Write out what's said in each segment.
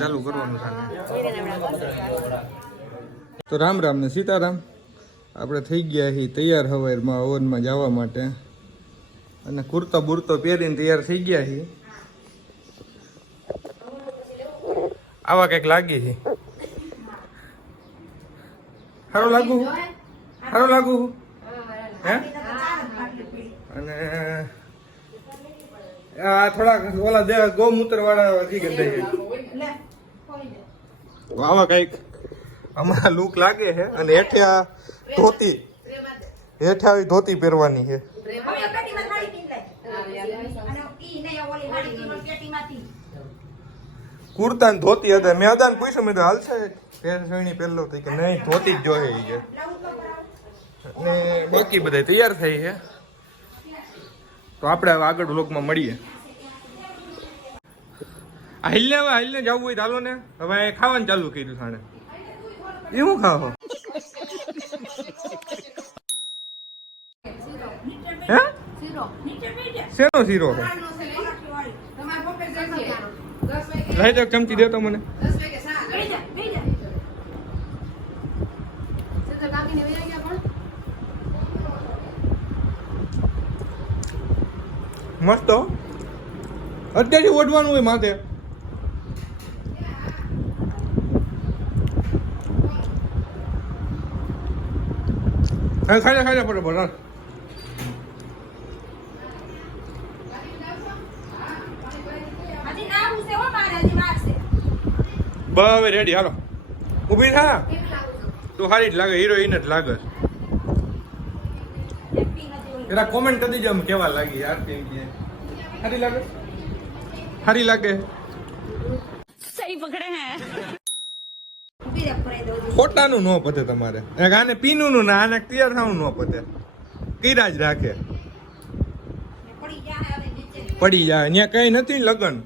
ચાલુ કરવાનું છે. તો રામ રામ ને સીતારામ. આપણે થઈ ગયા છીએ તૈયાર હવારમાં ઓવનમાં જવા માટે. અને કુર્તો બુરતો પહેરીને તૈયાર થઈ ગયા છીએ આવા કંઈક લાગી છે સારું લાગુ? સારું લાગુ? હે? અને આ થોડાક ઓલા ગૌમૂત્ર વાળા હજી છે આવા કંઈક. અમારા લુક લાગે છે અને હેઠે આ ધોતી. હેઠે આવી ધોતી પહેરવાની છે. કુર્તા ને ધોતી હતા. મેં અદાન પૂછ્યું મેં તો હાલશે પહેરણી પહેરલો. તો કે નહીં ધોતી જ જોઈએ છે. બાકી બધા તૈયાર થઈ છે. તો આપણે હવે આગળ વ્લોગમાં મળીએ. હિલને હવે, હિલને જવું હોય ચાલો ને. હવે ખાવાનું ચાલુ કર્યું સાણે એ શું ખાવો હે? શેનો શીરો લઈ જાવ ચમચી દેતો મને. મસ્ત અત્યારે ઓઢવાનું હોય માથે. ખાઈ લે ખાઈ લે બરાબર બરાબર રેડી હાલો ઊભી થા. તું હારી જ લાગે હીરોઈન જ લાગે. એના કોમેન્ટ કરી દેજો કેવા લાગી યાર કેમ કે. હારી લાગે? હારી લાગે. સહી પકડે હે. ખોટાનું ન પતે તમારે. આને પીનું નું ના આને તૈયાર થવું ન પતે. કીરા જ રાખે. પડી જાય. અહીંયા કઈ નથી લગન.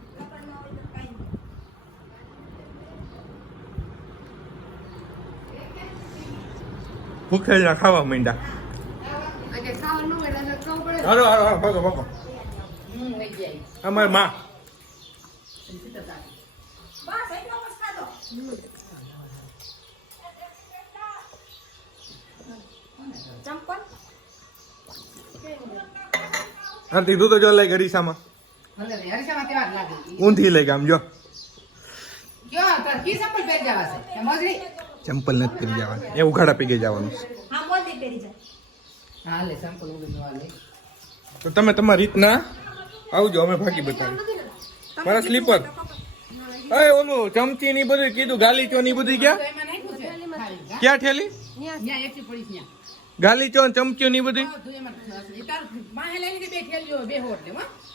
ભૂખેલા ખાવા માંડ્યા. હાલો હાલો હાલો, ભાગો ભાગો. અમારી માં. આરતી તું તો જો લઈ ગરીસામાં. ઊંધી લઈ ગામ જો. ચંપલ નથી પહેરી જવાનું. એ ઉઘાડા પી ગઈ જવાનું તો તમે તમારી રીતના આવજો અમે ભાગી બતાવી મારા સ્લીપર. અરે ઓલું ચમચી ની બધું કીધું ગાલીચો ની બધી ક્યાં ક્યાં ઠેલી? ગાલીચો ને ચમચીઓ ની બધી?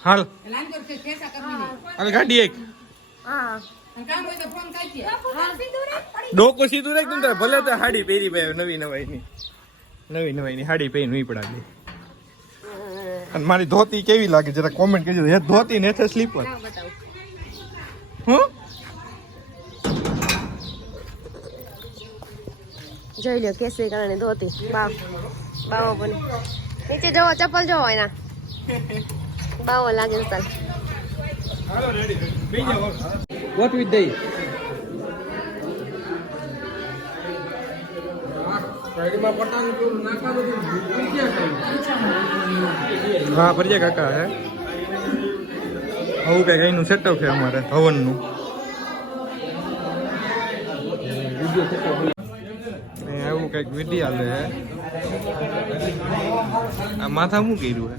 હાલ. હાલ ગાડી એક. ડોકો સીધું રાખ તું તારે. ભલે તો હાડી પહેરી ભાઈ નવી નવાઈ ની નવી નવાઈ ની હાડી પહેરી નહીં પડાવી અને મારી ધોતી કેવી લાગે? જરા કોમેન્ટ કરજો એ ધોતી ને હેઠે સ્લીપર. હું? જોઈ લ્યો, કેસરી કારણે ધોતી. બાવ, બાવો પણ. નીચે જવો, ચપ્પલ જોવો એના. બાવો લાગે ચાલ વોટ વિથ દઈ હા ફરજે કાકા હે. આવું કઈ અહીંનું સેટઅપ છે અમારે, હવનનું. નું કંઈક વિધિ હાલે હે. આ માથા શું કર્યું હે?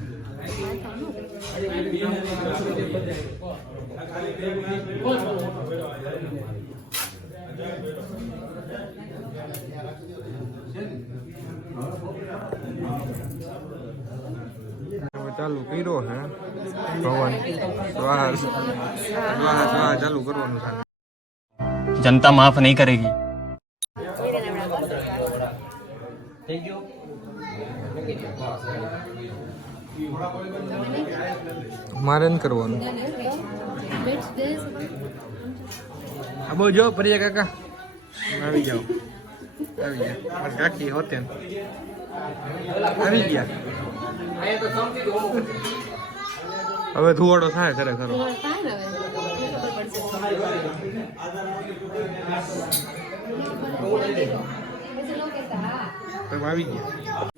ચાલુ કર્યો હે. ભવન ચાલુ કરવાનું જનતા માફ નહીં કરેગી. મારે કરવાનું. બહુ જો પરિયા કાકા. આવી જાઓ. આવી ગયા. કાકી હોતે આવી ગયા. હવે ધુવાડો થાય ખરે ખરો. આવી ગયા.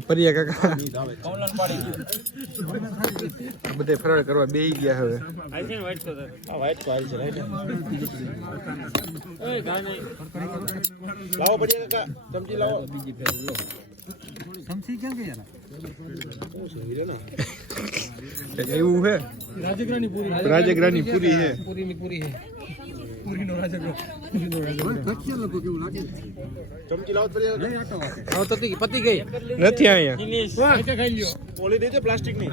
પરિયા કાકા. બધે ફરાળ કરવા બે ગયા હવે. લાવો પરિયા કાકા. ચમચી એવું હે? રાજગરાની પૂરી. રાજગરાની પૂરી પૂરી ની પૂરી હે. અહીંયા ઓલી દેજે પ્લાસ્ટિકની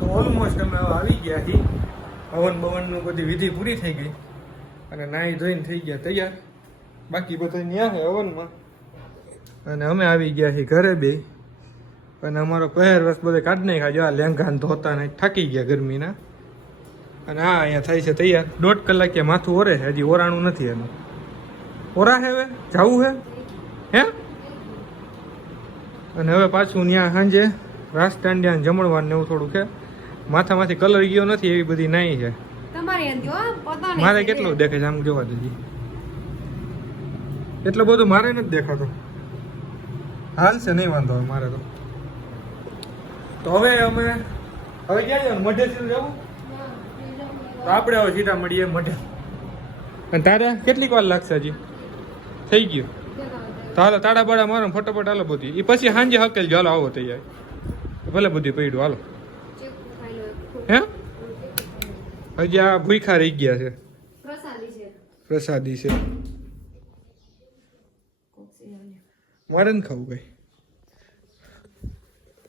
તો ઓલમોસ્ટ અમે હવે આવી ગયા છીએ. હવન બવનનું બધી વિધિ પૂરી થઈ ગઈ. અને નાહી ધોઈને થઈ ગયા તૈયાર. બાકી બધા ત્યાં છે હવનમાં. અને અમે આવી ગયા છીએ ઘરે બે. અને અમારો પહેર વર્ષ બધે કાઢ નાખ્યા જો આ લેંઘા ને ધોતા ને થાકી ગયા ગરમીના. અને હા અહીંયા થાય છે તૈયાર. દોઢ કલાકે માથું ઓરે છે હજી ઓરાણું નથી એનું. ઓરા છે હવે? જવું છે? હે? અને હવે પાછું ત્યાં સાંજે રાસ દાંડિયા જમણવાનું જમણવાર ને એવું થોડું છે. માથામાંથી કલર ગયો નથી એવી બધી નાઈ છે. હો મારે કેટલું દેખે છે? આમ જોવા દેજી એટલું બધું મારે નથી દેખાતું. હાલ છે નહીં વાંધો મારે તો. તો હવે અમે હવે ક્યાં જવાનું? મઢે જવું? તો આપણે હવે સીધા મળીએ મઢે. અને તારે કેટલીક વાર લાગશે હજી? થઈ ગયું. તો હાલો તાડા બાડા મારો ફટાફટ હાલો બધી. એ પછી સાંજે હકેલ જો હાલો આવો તૈયાર. ભલે બધી પડ્યું હાલો. હે? હજી આ ભૂખા રહી ગયા છે. પ્રસાદી છે. પ્રસાદી છે મારે ને ખાવું કઈ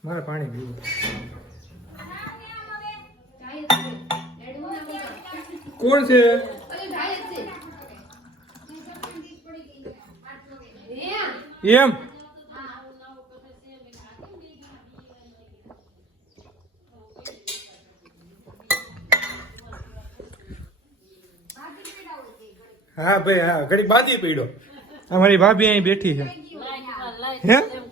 મારે પાણી પીવું. કોણ છે? એમ? હા ભાઈ હા ઘડી બાજી પીડો અમારી ભાભી અહીં બેઠી છે. હે?